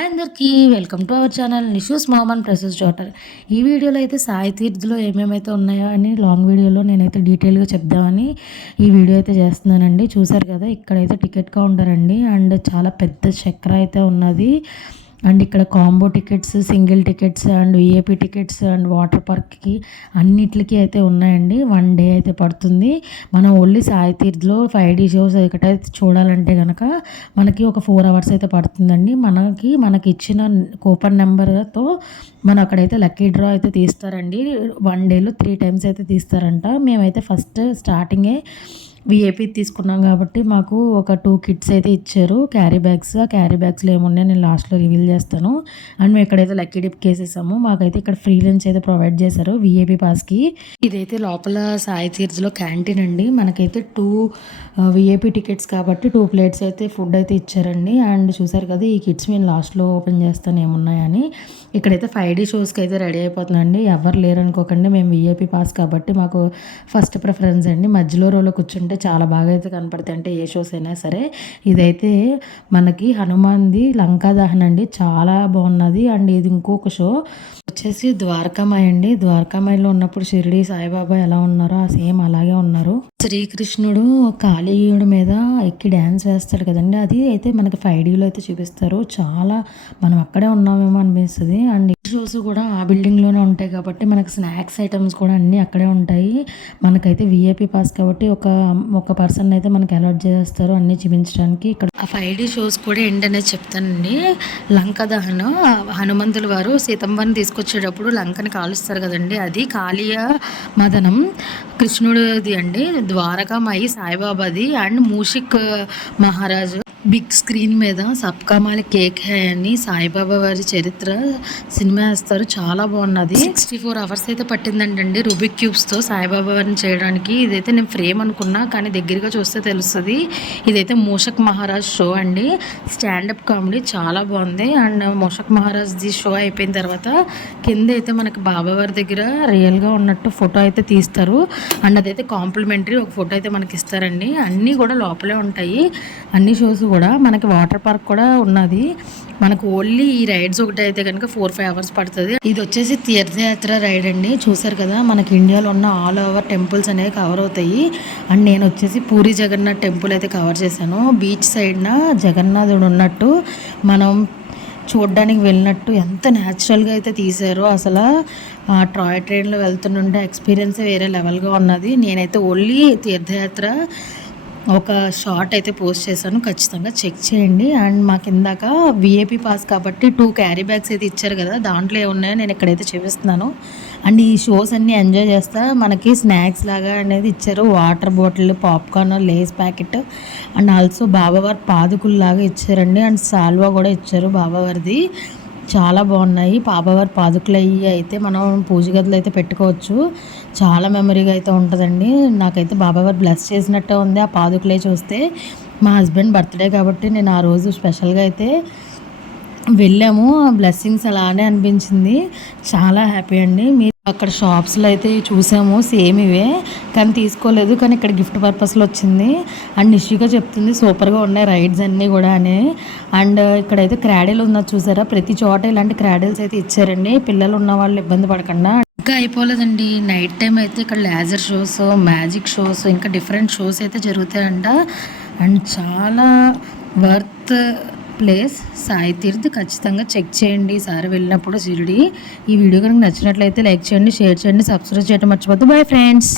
Hi అందరికీ welcome to our channel Nishu's mom and princess daughter. ఈ వీడియోలో అయితే సాయి తీర్థ్లో ఏమేమైతే ఉన్నాయో అని లాంగ్ వీడియోలో నేనైతే డీటెయిల్గా చెప్దామని ఈ వీడియో అయితే చేస్తున్నానండి. చూసారు కదా, ఇక్కడైతే టికెట్ కౌంటర్ అండి. అండ్ చాలా పెద్ద చక్ర అయితే ఉన్నది. అండ్ ఇక్కడ combo tickets, single tickets and VIP tickets and water పార్క్కి అన్నిటికి అయితే ఉన్నాయండి. 1 డే అయితే పడుతుంది. మనం ఓన్లీ సాయి తీర్థ్లో 5D షోస్ ఒకటైతే చూడాలంటే కనుక మనకి ఒక 4 అవర్స్ అయితే పడుతుందండి. మనకి ఇచ్చిన కూపన్ నెంబర్తో మనం అక్కడైతే లక్కీ డ్రా అయితే తీస్తారండి. 1 డేలో 3 టైమ్స్ అయితే తీస్తారంట. మేమైతే ఫస్ట్ స్టార్టింగే విఐపి తీసుకున్నాం కాబట్టి మాకు ఒక 2 కిట్స్ అయితే ఇచ్చారు, క్యారీ బ్యాగ్స్. ఆ క్యారీ బ్యాగ్స్లో ఏమున్నాయో నేను లాస్ట్లో రివీల్ చేస్తాను. అండ్ మేము ఇక్కడైతే లక్కీ డిప్ కేసేసాము. మాకైతే ఇక్కడ ఫ్రీ లంచ్ అయితే ప్రొవైడ్ చేశారు విఐపి పాస్కి. ఇదైతే లోపల సాయి తీర్థ్లో క్యాంటీన్ అండి. మనకైతే 2 విఐపి టికెట్స్ కాబట్టి 2 ప్లేట్స్ అయితే ఫుడ్ అయితే ఇచ్చారండి. అండ్ చూసారు కదా, ఈ కిట్స్ నేను లాస్ట్లో ఓపెన్ చేస్తాను ఏమున్నాయని. ఇక్కడైతే 5D షోస్కి అయితే రెడీ అయిపోతుందండి. ఎవరు లేరు అనుకోకండి, మేము విఐపి పాస్ కాబట్టి మాకు ఫస్ట్ ప్రిఫరెన్స్ అండి. మధ్యలో రోలో కూర్చుంటే చాలా బాగా అయితే కనపడతాయి, అంటే ఏ షోస్ అయినా సరే. ఇదైతే మనకి హనుమాన్ది లంకా దహన్ అండి, చాలా బాగున్నది. అండ్ ఇది ఇంకొక షో వచ్చేసి ద్వారకామాయి అండి. ద్వారకామాయిలో ఉన్నప్పుడు షిరిడి సాయిబాబా ఎలా ఉన్నారో ఆ సేమ్ అలాగే ఉన్నారు. శ్రీకృష్ణుడు కాళీయుడి మీద ఎక్కి డ్యాన్స్ వేస్తాడు కదండి, అది అయితే మనకి 5Dలో అయితే చూపిస్తారు. చాలా మనం అక్కడే ఉన్నామేమో అనిపిస్తుంది. అండ్ షోస్ కూడా ఆ బిల్డింగ్లోనే ఉంటాయి కాబట్టి మనకి స్నాక్స్ ఐటమ్స్ కూడా అన్నీ అక్కడే ఉంటాయి. మనకైతే విఐపి పాస్ కాబట్టి ఒక పర్సన్ అయితే మనకి అలాట్ చేస్తారు అన్నీ చూపించడానికి. ఇక్కడ ఆ 5D షోస్ కూడా ఏంటనేది చెప్తానండి. లంక దహన హనుమంతుల వారు సీతమ్మని తీసుకొచ్చేటప్పుడు లంకని కాలుస్తారు కదండి, అది కాళీయ మదనం కృష్ణుడిది అండి. ద్వారకామాయి సాయిబాబాది. అండ్ మూషిక్ మహారాజు బిగ్ స్క్రీన్ మీద సబ్కా మాలిక్ కేక్ హై అని సాయిబాబా వారి చరిత్ర సినిమా వేస్తారు, చాలా బాగున్నది. 64 అవర్స్ అయితే పట్టిందండి రూబిక్ క్యూబ్స్తో సాయిబాబా వారిని చేయడానికి. ఇదైతే నేను ఫ్రేమ్ అనుకున్నా, కానీ దగ్గరగా చూస్తే తెలుస్తుంది. ఇదైతే మూషక్ మహారాజ్ షో అండి, స్టాండప్ కామెడీ చాలా బాగుంది. అండ్ మూషక్ మహారాజ్ది షో అయిపోయిన తర్వాత కింద అయితే మనకి బాబా వారి దగ్గర రియల్గా ఉన్నట్టు ఫోటో అయితే తీస్తారు. అండ్ అదైతే కాంప్లిమెంటరీ ఒక ఫోటో అయితే మనకి ఇస్తారండి. అన్నీ కూడా లోపలే ఉంటాయి, అన్ని షోస్ కూడా. మనకి వాటర్ పార్క్ కూడా ఉన్నది. మనకు ఓన్లీ ఈ రైడ్స్ ఒకటి అయితే కనుక 4-5 అవర్స్ పడుతుంది. ఇది వచ్చేసి తీర్థయాత్ర రైడ్ అండి. చూసారు కదా, మనకి ఇండియాలో ఉన్న ఆల్ ఓవర్ టెంపుల్స్ అనేవి కవర్ అవుతాయి. అండ్ నేను వచ్చేసి పూరి జగన్నాథ్ టెంపుల్ అయితే కవర్ చేశాను. బీచ్ సైడ్న జగన్నాథుడు ఉన్నట్టు మనం చూడ్డానికి వెళ్ళినట్టు ఎంత న్యాచురల్గా అయితే తీశారో. అసలు టాయ్ ట్రైన్లో వెళ్తుంటే ఎక్స్పీరియన్స్ వేరే లెవెల్గా ఉన్నది. నేనైతే ఓన్లీ తీర్థయాత్ర ఒక షార్ట్ అయితే పోస్ట్ చేశాను, ఖచ్చితంగా చెక్ చేయండి. అండ్ మాకు ఇందాక విఐపి పాస్ కాబట్టి 2 క్యారీ బ్యాగ్స్ అయితే ఇచ్చారు కదా, దాంట్లో ఏమున్నాయో నేను ఇక్కడైతే చూపిస్తున్నాను. అండ్ ఈ షోస్ అన్నీ ఎంజాయ్ చేస్తా మనకి స్నాక్స్ లాగా అనేది ఇచ్చారు. Water bottle, popcorn, Lay's packet and also బాబావారి పాదుకుల్లాగా ఇచ్చారండి. అండ్ సాల్వా కూడా ఇచ్చారు బాబావారిది, చాలా బాగున్నాయి. బాబావారి పాదుకులు అయ్యి అయితే మనం పూజ గదిలో అయితే పెట్టుకోవచ్చు, చాలా మెమరీగా అయితే ఉంటుందండి. నాకైతే బాబావారు బ్లెస్ చేసినట్టే ఉంది ఆ పాదుకులే చూస్తే. మా హస్బెండ్ బర్త్డే కాబట్టి నేను ఆ రోజు స్పెషల్గా అయితే వెళ్ళాము. బ్లెస్సింగ్స్ అలానే అనిపించింది, చాలా హ్యాపీ అండి. మీరు అక్కడ షాప్స్లో అయితే చూసాము సేమ్ ఇవే, కానీ తీసుకోలేదు. కానీ ఇక్కడ గిఫ్ట్ పర్పస్లో వచ్చింది. అండ్ నిషిగా చెప్తుంది సూపర్గా ఉన్నాయి రైడ్స్ అన్నీ కూడా అని. అండ్ ఇక్కడైతే క్రాడిల్ ఉన్నది చూసారా, ప్రతి చోట ఇలాంటి క్రాడిల్స్ అయితే ఇచ్చారండి, పిల్లలు ఉన్న వాళ్ళు ఇబ్బంది పడకుండా. ఇంకా అయిపోలేదండి, నైట్ టైం అయితే ఇక్కడ లేజర్ షోస్, మ్యాజిక్ షోస్, ఇంకా డిఫరెంట్ షోస్ అయితే జరుగుతాయంట. అండ్ చాలా వర్త్ ప్లేస్ సాయి తీర్థ్, ఖచ్చితంగా చెక్ చేయండి ఈసారి వెళ్ళినప్పుడు షిరిడి. ఈ వీడియో కనుక నచ్చినట్లయితే లైక్ చేయండి, షేర్ చేయండి, సబ్స్క్రైబ్ చేయడం మర్చిపోద్దు. Bye friends.